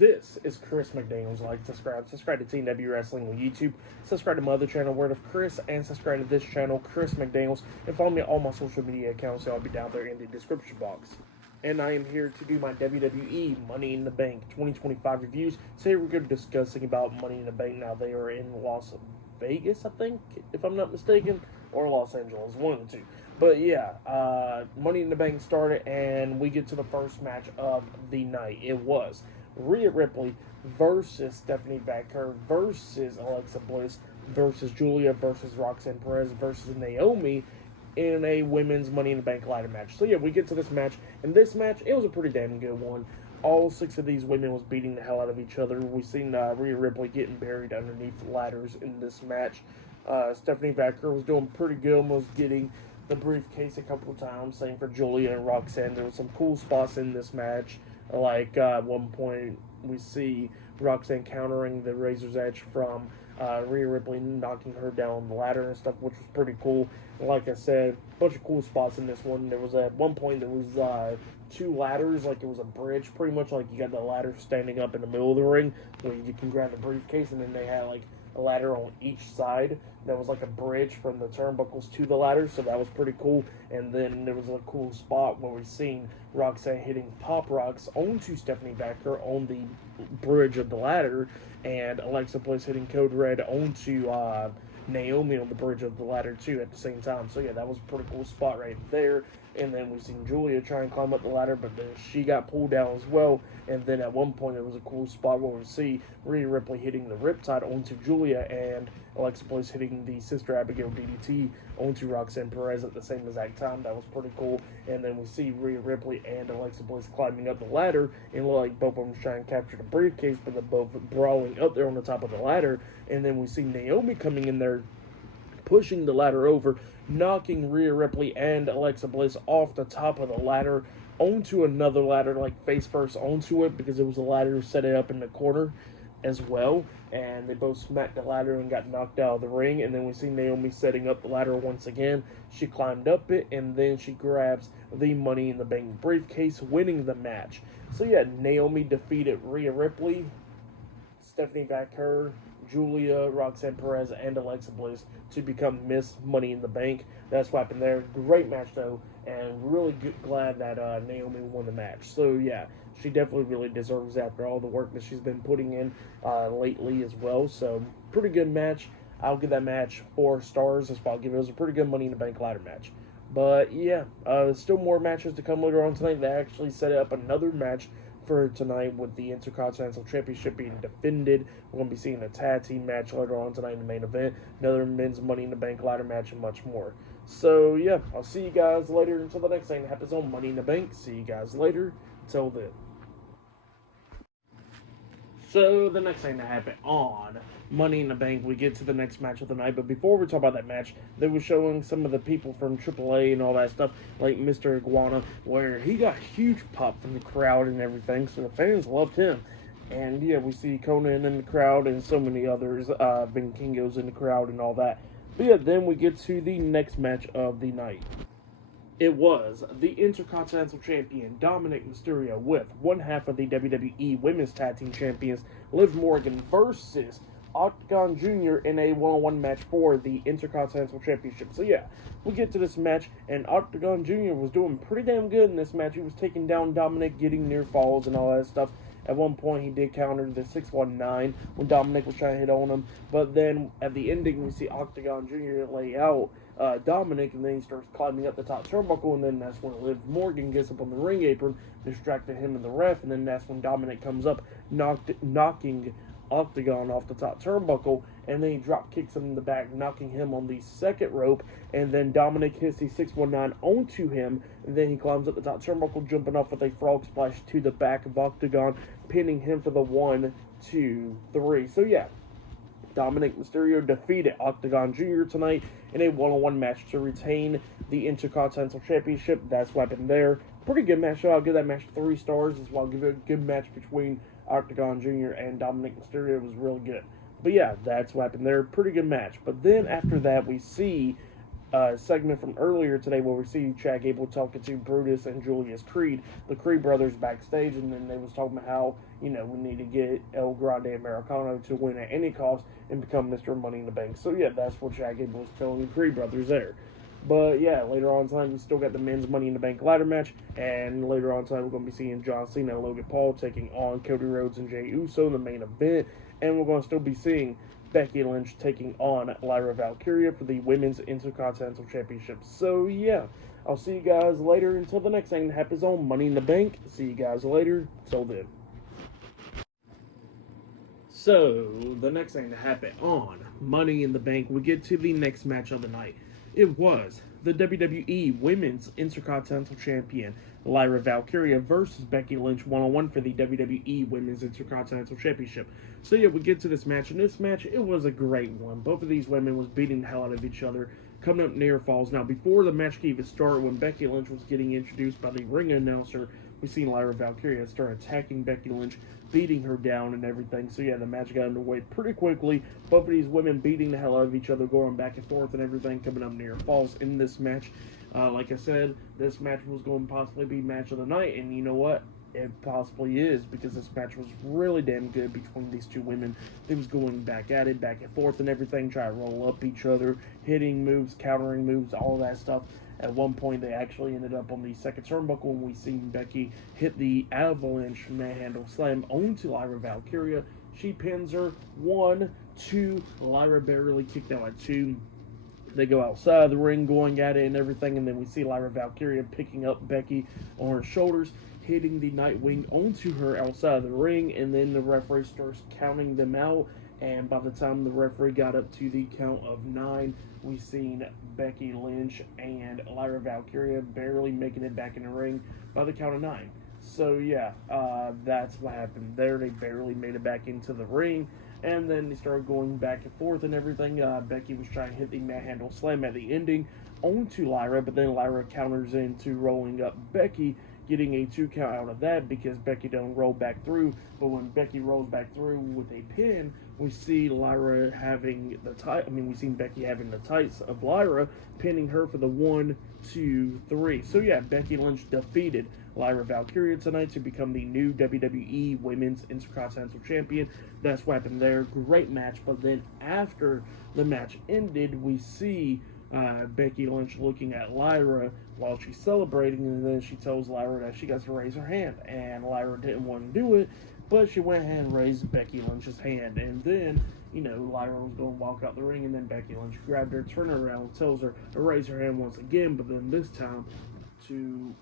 This is Chris McDaniels. Like, subscribe to TNW Wrestling on YouTube, subscribe to my other channel, Word of Chris, and subscribe to this channel, Chris McDaniels, and follow me on all my social media accounts, so I'll be down there in the description box. And I am here to do my WWE Money in the Bank 2025 reviews. So here we're going to be discussing about Money in the Bank. Now, they are in Las Vegas, I think, if I'm not mistaken, or Los Angeles, one of the two. But yeah, Money in the Bank started, and we get to the first match of the night. It was Rhea Ripley versus Stephanie Vaquer versus Alexa Bliss versus Julia versus Roxanne Perez versus Naomi in a women's Money in the Bank ladder match. So yeah, we get to this match, and this match, it was a pretty damn good one. All 6 of these women was beating the hell out of each other. We seen Rhea Ripley getting buried underneath ladders in this match. Stephanie Vaquer was doing pretty good, almost getting the briefcase a couple times. Same for Julia and Roxanne. There was some cool spots in this match. Like, at one point, we see Roxanne countering the Razor's Edge from Rhea Ripley, knocking her down the ladder and stuff, which was pretty cool. And like I said, a bunch of cool spots in this one. There was at one point, there was 2 ladders, like it was a bridge, pretty much like you got the ladder standing up in the middle of the ring, where you can grab the briefcase, and then they had like a ladder on each side that was like a bridge from the turnbuckles to the ladder, so that was pretty cool. And then there was a cool spot where we seen Roxanne hitting pop rocks onto Stephanie Vaquer on the bridge of the ladder, and Alexa Bliss hitting Code Red onto Naomi on the bridge of the ladder too at the same time. So yeah, that was a pretty cool spot right there. And then we seen Julia try and climb up the ladder, but then she got pulled down as well. And then at one point, there was a cool spot where we see Rhea Ripley hitting the Riptide onto Julia, and Alexa Bliss hitting the Sister Abigail DDT onto Roxanne Perez at the same exact time. That was pretty cool. And then we see Rhea Ripley and Alexa Bliss climbing up the ladder, and look like both of them trying to capture the briefcase, but they're both brawling up there on the top of the ladder. And then we see Naomi coming in there, pushing the ladder over, knocking Rhea Ripley and Alexa Bliss off the top of the ladder onto another ladder, like face first onto it, because it was a ladder set it up in the corner as well. And they both smacked the ladder and got knocked out of the ring. And then we see Naomi setting up the ladder once again. She climbed up it, and then she grabs the Money in the Bank briefcase, winning the match. So yeah, Naomi defeated Rhea Ripley, Stephanie Vaquer, Julia, Roxanne Perez, and Alexa Bliss to become Miss Money in the Bank. That's what happened there. Great match, though, and really glad that Naomi won the match. So, yeah, she definitely really deserves it after all the work that she's been putting in lately as well. So, pretty good match. I'll give that match 4 stars. That's what I'll give it. It was a pretty good Money in the Bank ladder match. But, yeah, still more matches to come later on tonight. They actually set up another match for tonight with the Intercontinental Championship being defended. We're going to be seeing a tag team match later on tonight in the main event, another men's Money in the Bank ladder match, and much more. So, yeah, I'll see you guys later until the next thing that happens on Money in the Bank. See you guys later. Until then. So, the next thing that happened on Money in the Bank, we get to the next match of the night. But before we talk about that match, they were showing some of the people from AAA and all that stuff, like Mr. Iguana, where he got huge pop from the crowd and everything. So the fans loved him. And yeah, we see Conan in the crowd and so many others, Ben Kingo's in the crowd and all that. But yeah, then we get to the next match of the night. It was the Intercontinental Champion, Dominic Mysterio, with one half of the WWE Women's Tag Team Champions, Liv Morgan, versus Octagon Jr. in a one-on-one match for the Intercontinental Championship. So yeah, we get to this match, and Octagon Jr. was doing pretty damn good in this match. He was taking down Dominic, getting near falls and all that stuff. At one point, he did counter the 619 when Dominic was trying to hit on him. But then at the ending, we see Octagon Jr. lay out Dominic, and then he starts climbing up the top turnbuckle, and then that's when Liv Morgan gets up on the ring apron, distracted him and the ref, and then that's when Dominic comes up, knocking Octagon off the top turnbuckle, and then he drop kicks him in the back, knocking him on the second rope, and then Dominic hits the 619 onto him, and then he climbs up the top turnbuckle, jumping off with a frog splash to the back of Octagon, pinning him for the 1, 2, 3. So yeah, Dominic Mysterio defeated Octagon Jr. tonight in a one-on-one match to retain the Intercontinental Championship. That's what happened there. Pretty good match. I'll give that match 3 stars. As well, I'll give it a good match between Octagon Jr. and Dominic Mysterio. It was really good. But yeah, that's what happened there. Pretty good match. But then after that, we see segment from earlier today where we see Chad Gable talking to Brutus and Julius Creed, the Creed brothers, backstage, and then they was talking about how, we need to get El Grande Americano to win at any cost and become Mr. Money in the Bank. So yeah, that's what Chad Gable was telling the Creed brothers there. But yeah, later on tonight we still got the men's Money in the Bank ladder match, and later on tonight we're going to be seeing John Cena and Logan Paul taking on Cody Rhodes and Jey Uso in the main event, and we're going to still be seeing Becky Lynch taking on Lyra Valkyria for the Women's Intercontinental Championship. So yeah, I'll see you guys later until the next thing that happens on Money in the Bank. See you guys later. Till then. So, the next thing to happen on Money in the Bank, we get to the next match of the night. It was the WWE Women's Intercontinental Champion, Lyra Valkyria, versus Becky Lynch one-on-one for the WWE Women's Intercontinental Championship. So yeah, we get to this match, and this match, it was a great one. Both of these women was beating the hell out of each other, coming up near falls. Now, before the match could even start, when Becky Lynch was getting introduced by the ring announcer, we seen Lyra Valkyria start attacking Becky Lynch, beating her down and everything. So yeah, the match got underway pretty quickly. Both of these women beating the hell out of each other, going back and forth and everything, coming up near falls in this match. Like I said, this match was going to possibly be match of the night, and you know what? It possibly is, because this match was really damn good between these two women. They was going back at it, back and forth and everything, trying to roll up each other, hitting moves, countering moves, all of that stuff. At one point, they actually ended up on the second turnbuckle, and we seen Becky hit the avalanche manhandle slam onto Lyra Valkyria. She pins her 1, 2. Lyra barely kicked out at 2. They go outside the ring, going at it and everything, and then we see Lyra Valkyria picking up Becky on her shoulders, hitting the Nightwing onto her outside the ring, and then the referee starts counting them out. And by the time the referee got up to the count of 9, we seen Becky Lynch and Lyra Valkyria barely making it back in the ring by the count of 9. So yeah, that's what happened there. They barely made it back into the ring, and then they started going back and forth and everything. Becky was trying to hit the manhandle slam at the ending onto Lyra, but then Lyra counters into rolling up Becky, getting a 2 count out of that because Becky don't roll back through. But when Becky rolls back through with a pin, we see Lyra having the we seen Becky having the tights of Lyra, pinning her for the 1, 2, 3. So yeah, Becky Lynch defeated Lyra Valkyria tonight to become the new WWE Women's Intercontinental Champion. That's what happened there. Great match. But then after the match ended, we see Becky Lynch looking at Lyra while she's celebrating, and then she tells Lyra that she got to raise her hand, and Lyra didn't want to do it, but she went ahead and raised Becky Lynch's hand, and then, Lyra was going to walk out the ring, and then Becky Lynch grabbed her, turned her around, tells her to raise her hand once again, but then this time to,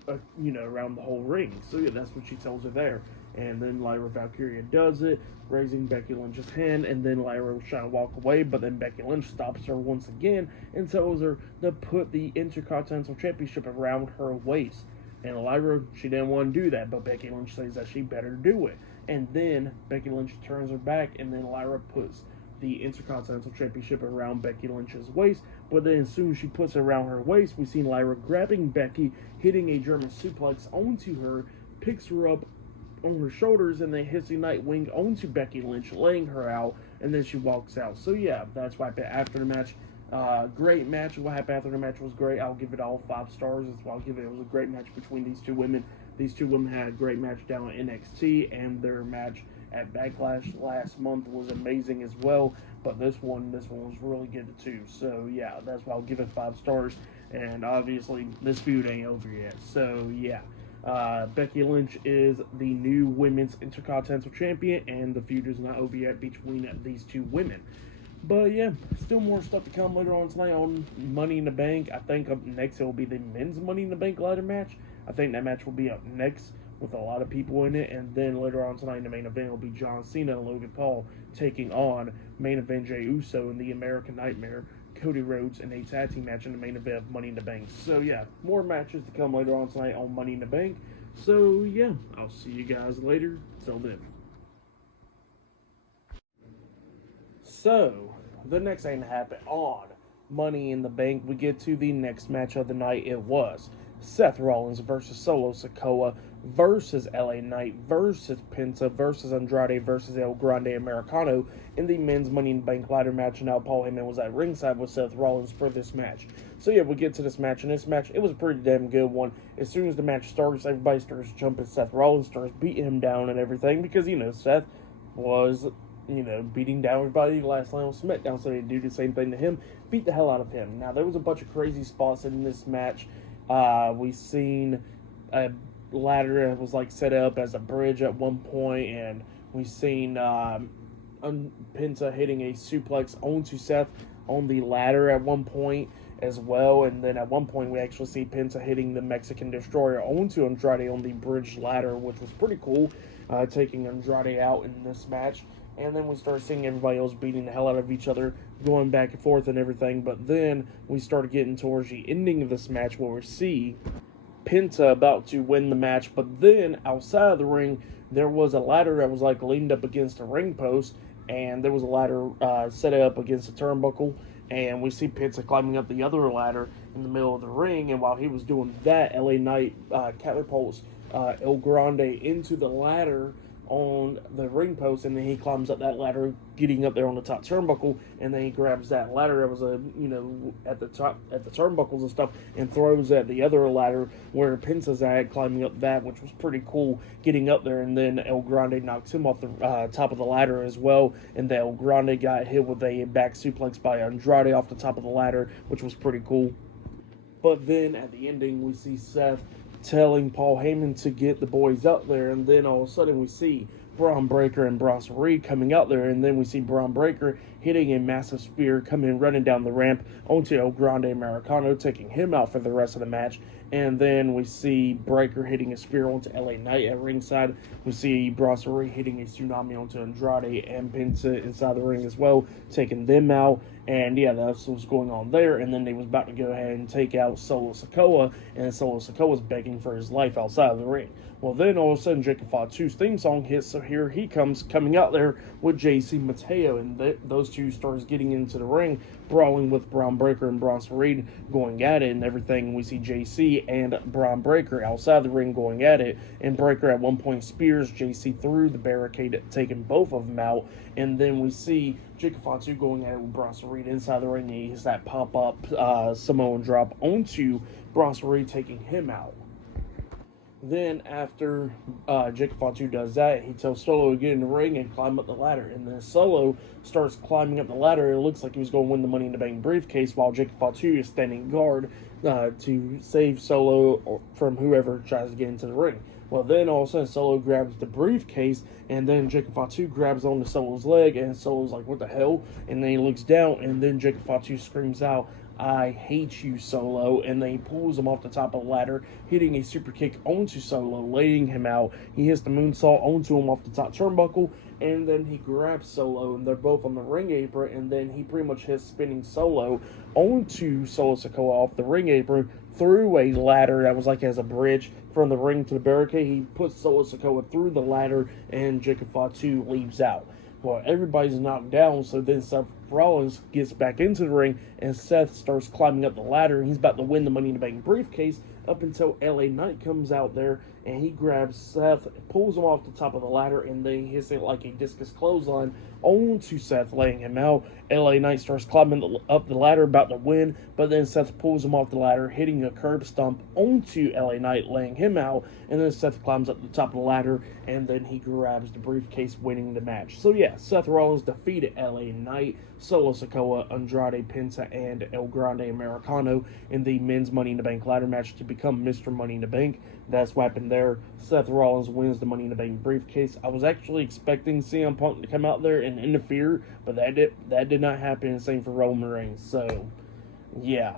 around the whole ring. So yeah, that's what she tells her there. And then Lyra Valkyria does it, raising Becky Lynch's hand, and then Lyra was trying to walk away, but then Becky Lynch stops her once again and tells her to put the Intercontinental Championship around her waist. And Lyra, she didn't want to do that, but Becky Lynch says that she better do it. And then Becky Lynch turns her back, and then Lyra puts the Intercontinental Championship around Becky Lynch's waist. But then as soon as she puts it around her waist, we see Lyra grabbing Becky, hitting a German suplex onto her, picks her up on her shoulders, and then hits the Nightwing onto Becky Lynch, laying her out, and then she walks out. So yeah, that's what happened after the match. Great match. What happened after the match was great. I'll give it all 5 stars. That's why I'll give it. It was a great match between these two women. These two women had a great match down at NXT, and their match at Backlash last month was amazing as well. But this one was really good too. So yeah, that's why I'll give it 5 stars. And obviously, this feud ain't over yet. So yeah. Becky Lynch is the new Women's Intercontinental Champion, and the feud is not over yet between these two women. But yeah, still more stuff to come later on tonight on Money in the Bank. I think up next it will be the men's Money in the Bank ladder match. I think that match will be up next with a lot of people in it, and then later on tonight in the main event will be John Cena and Logan Paul taking on main event Jey Uso in the American Nightmare, Cody Rhodes, in a tag team match in the main event of Money in the Bank. So yeah, more matches to come later on tonight on Money in the Bank. So yeah, I'll see you guys later. Till then. So, the next thing to happen on Money in the Bank, we get to the next match of the night. It was Seth Rollins versus Solo Sikoa versus LA Knight versus Penta versus Andrade versus El Grande Americano in the men's Money in the Bank ladder match. Now Paul Heyman was at ringside with Seth Rollins for this match. So yeah, we get to this match, and this match, it was a pretty damn good one. As soon as the match starts, everybody starts jumping Seth Rollins, starts beating him down and everything, because, Seth was, beating down everybody last night on SmackDown, so they do the same thing to him, beat the hell out of him. Now, there was a bunch of crazy spots in this match. We seen a ladder that was, set up as a bridge at one point, and we seen Penta hitting a suplex onto Seth on the ladder at one point as well, and then at one point we actually see Penta hitting the Mexican Destroyer onto Andrade on the bridge ladder, which was pretty cool, taking Andrade out in this match. And then we start seeing everybody else beating the hell out of each other, going back and forth and everything. But then we started getting towards the ending of this match, where we see Penta about to win the match. But then outside of the ring, there was a ladder that was leaned up against a ring post, and there was a ladder set up against a turnbuckle. And we see Penta climbing up the other ladder in the middle of the ring. And while he was doing that, LA Knight catapults El Grande into the ladder on the ring post, and then he climbs up that ladder, getting up there on the top turnbuckle, and then he grabs that ladder that was at the top at the turnbuckles and stuff, and throws at the other ladder where Penta's at, climbing up that, which was pretty cool, getting up there. And then El Grande knocks him off the top of the ladder as well, and then El Grande got hit with a back suplex by Andrade off the top of the ladder, which was pretty cool. But then at the ending, we see Seth telling Paul Heyman to get the boys up there, and then all of a sudden we see Braun Breaker and Bronson Reed coming out there, and then we see Braun Breaker hitting a massive spear, running down the ramp onto El Grande Americano, taking him out for the rest of the match. And then we see Breaker hitting a spear onto LA Knight at ringside. We see Bronson Reed hitting a tsunami onto Andrade and Penta inside the ring as well, taking them out. And yeah, that's what was going on there. And then they was about to go ahead and take out Solo Sikoa, and Solo Sikoa was begging for his life outside of the ring. Well, then all of a sudden, Jacob Fatu's theme song hits, so here he comes coming out there with JC Mateo, and those two starts getting into the ring, brawling with Braun Breaker and Bronson Reed, going at it and everything. We see JC and Braun Breaker outside the ring going at it, and Breaker at one point spears JC through the barricade, taking both of them out. And then we see Jacob Fatu going at it with Bronson Reed inside the ring, and he hits that pop-up Samoan drop onto Bronson Reed, taking him out. Then after Jacob Fatu does that, he tells Solo to get in the ring and climb up the ladder. And then Solo starts climbing up the ladder. It looks like he was going to win the Money in the Bank briefcase, while Jacob Fatu is standing guard to save Solo from whoever tries to get into the ring. Well, then all of a sudden Solo grabs the briefcase, and then Jacob Fatu grabs onto Solo's leg, and Solo's like, what the hell? And then he looks down, and then Jacob Fatu screams out, I hate you, Solo, and then he pulls him off the top of the ladder, hitting a super kick onto Solo, laying him out. He hits the moonsault onto him off the top turnbuckle, and then he grabs Solo, and they're both on the ring apron, and then he pretty much hits spinning Solo onto Solo Sikoa off the ring apron, through a ladder that was as a bridge from the ring to the barricade. He puts Solo Sikoa through the ladder, and Jacob Fatu leaves out. Well, everybody's knocked down, so then Seth Rollins gets back into the ring, and Seth starts climbing up the ladder, and he's about to win the Money in the Bank briefcase, up until LA Knight comes out there, and he grabs Seth, pulls him off the top of the ladder, and then he hits it like a discus clothesline onto Seth, laying him out. LA Knight starts climbing up the ladder, about to win, but then Seth pulls him off the ladder, hitting a curb stomp onto LA Knight, laying him out, and then Seth climbs up the top of the ladder, and then he grabs the briefcase, winning the match. So yeah, Seth Rollins defeated LA Knight, Solo Sikoa, Andrade, Penta, and El Grande Americano in the men's Money in the Bank ladder match to become Mr. Money in the Bank. That's what happened there. Seth Rollins wins the Money in the Bank briefcase. I was actually expecting CM Punk to come out there and interfere, but that did not happen. Same for Roman Reigns. So, yeah.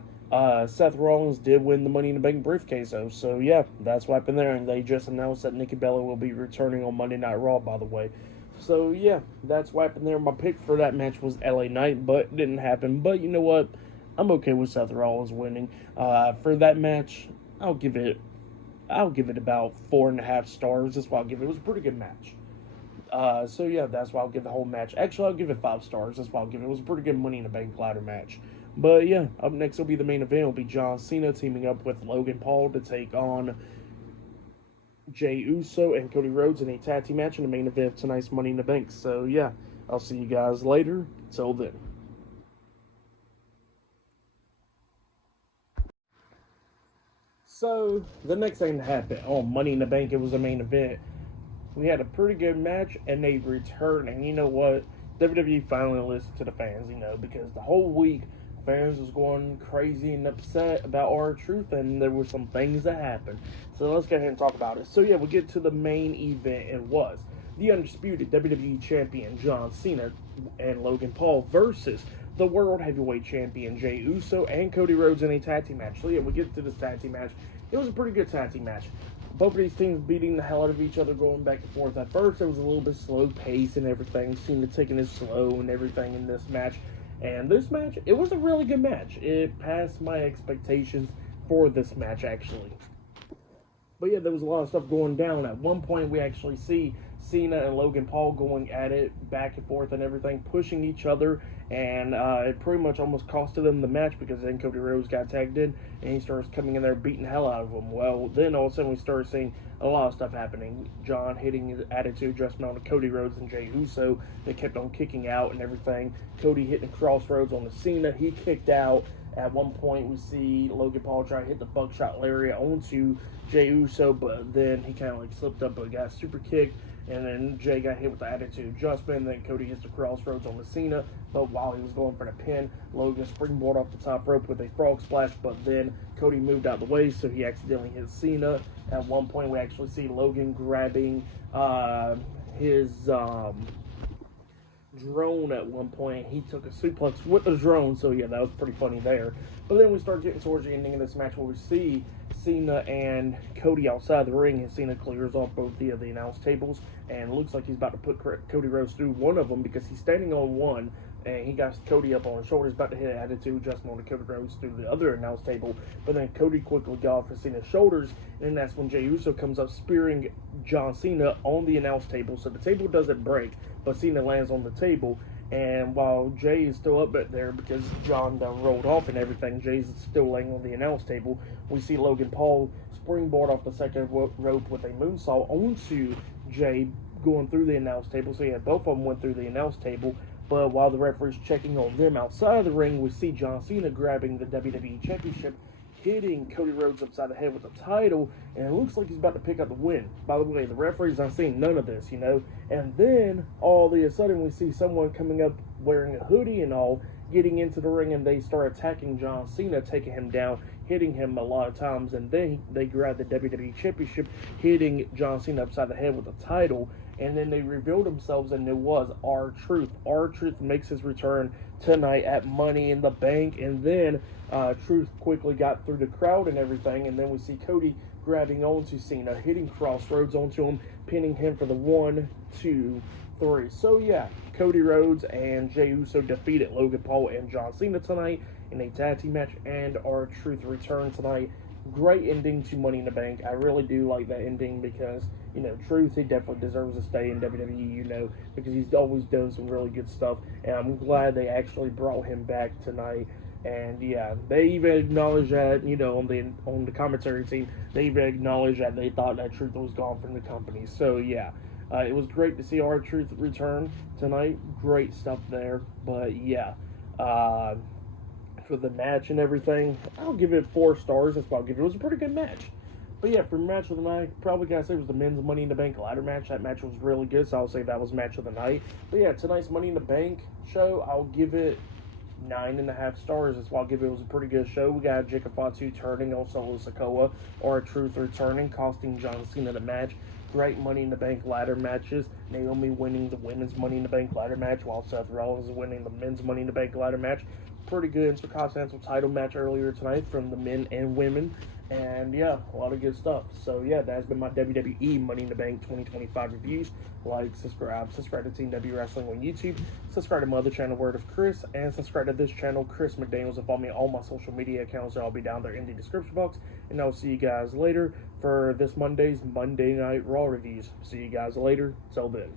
Seth Rollins did win the Money in the Bank briefcase, though. So, yeah, that's what happened there. And they just announced that Nikki Bella will be returning on Monday Night Raw, by the way. So, yeah, that's what happened there. My pick for that match was LA Knight, but it didn't happen. But you know what? I'm okay with Seth Rollins winning. For that match, I'll give it about 4.5 stars. That's what I'll give it. It was a pretty good match. So yeah, that's why I'll give the whole match. Actually, I'll give it 5 stars. That's why I'll give it. It was a pretty good Money in the Bank ladder match. But yeah, up next will be the main event. It'll be John Cena teaming up with Logan Paul to take on Jey Uso and Cody Rhodes in a tag team match in the main event of tonight's Money in the Bank. So yeah, I'll see you guys later. Till then. So the next thing that happened on Money in the Bank, it was a main event. We had a pretty good match, and they returned. And you know what? WWE finally listened to the fans, because the whole week fans was going crazy and upset about R-Truth, and there were some things that happened. So let's go ahead and talk about it. So yeah, we get to the main event. It was the undisputed WWE Champion John Cena and Logan Paul versus the World Heavyweight Champion Jey Uso and Cody Rhodes in a tag team match. So yeah, we get to this tag team match. It was a pretty good tag team match. Both of these teams beating the hell out of each other, going back and forth. At first, it was a little bit slow pace and everything. Cena taking it slow and everything in this match. And this match, it was a really good match. It passed my expectations for this match, actually. But yeah, there was a lot of stuff going down. At one point, we actually see Cena and Logan Paul going at it back and forth and everything, pushing each other, and it pretty much almost costed them the match because then Cody Rhodes got tagged in and he starts coming in there beating the hell out of them. Well, then all of a sudden we started seeing a lot of stuff happening. John hitting his attitude adjustment on Cody Rhodes and Jey Uso. They kept on kicking out and everything. Cody hitting crossroads on the Cena. He kicked out. At one point, we see Logan Paul try to hit the buckshot lariat onto Jey Uso, but then he kind of like slipped up but got super kicked. And then Jay got hit with the attitude adjustment. And then Cody hits the crossroads on the Cena. But while he was going for the pin, Logan springboard off the top rope with a frog splash. But then Cody moved out of the way, so he accidentally hit Cena. At one point, we actually see Logan grabbing his drone at one point. He took a suplex with the drone, so yeah, that was pretty funny there. But then we start getting towards the ending of this match where we see Cena and Cody outside the ring, and Cena clears off both the announce tables, and looks like he's about to put Cody Rhodes through one of them because he's standing on one, and he got Cody up on his shoulders, about to hit an attitude adjustment on Cody Rhodes through the other announce table, but then Cody quickly got off of Cena's shoulders, and then that's when Jey Uso comes up spearing John Cena on the announce table, so the table doesn't break, but Cena lands on the table, and while Jay is still up there because John rolled off and everything, Jay's still laying on the announce table. We see Logan Paul springboard off the second rope with a moonsault onto Jay going through the announce table. So yeah, both of them went through the announce table. But while the referee's checking on them outside of the ring, we see John Cena grabbing the WWE Championship, hitting Cody Rhodes upside the head with the title, and it looks like he's about to pick up the win. By the way, the referee's not seeing none of this, And then, all of a sudden, we see someone coming up wearing a hoodie and all, getting into the ring, and they start attacking John Cena, taking him down, hitting him a lot of times, and then they grab the WWE Championship, hitting John Cena upside the head with the title, and then they revealed themselves, and it was R-Truth. R-Truth makes his return tonight at Money in the Bank, and then Truth quickly got through the crowd and everything, and then we see Cody grabbing onto Cena, hitting crossroads onto him, pinning him for the 1, 2, 3. So yeah, Cody Rhodes and Jey Uso defeated Logan Paul and John Cena tonight in a tag team match, and R-Truth return tonight. Great ending to Money in the Bank. I really do like that ending because, Truth, he definitely deserves to stay in WWE, because he's always done some really good stuff, and I'm glad they actually brought him back tonight. And yeah, they even acknowledged that, on the commentary team, they even acknowledged that they thought that Truth was gone from the company. So yeah, it was great to see R-Truth return tonight. Great stuff there. But yeah, for the match and everything, I'll give it 4 stars. That's what I'll give it. It was a pretty good match. But yeah, for match of the night, probably gotta say it was the men's Money in the Bank ladder match. That match was really good, so I'll say that was match of the night. But yeah, tonight's Money in the Bank show, I'll give it 9.5 stars. That's why I'll give it. It was a pretty good show. We got Jacob Fatu turning on Solo Sikoa, R-Truth returning, costing John Cena the match. Great Money in the Bank ladder matches. Naomi winning the women's Money in the Bank ladder match, while Seth Rollins is winning the men's Money in the Bank ladder match. Pretty good Intercontinental title match earlier tonight from the men and women. And yeah, a lot of good stuff. So yeah, that's been my WWE Money in the Bank 2025 reviews. Like, subscribe to Team W Wrestling on YouTube, subscribe to my other channel, Word of Chris, and subscribe to this channel, Chris McDaniels, and follow me on all my social media accounts. I'll be down there in the description box. And I'll see you guys later for this Monday's Monday Night Raw reviews. See you guys later. Till then.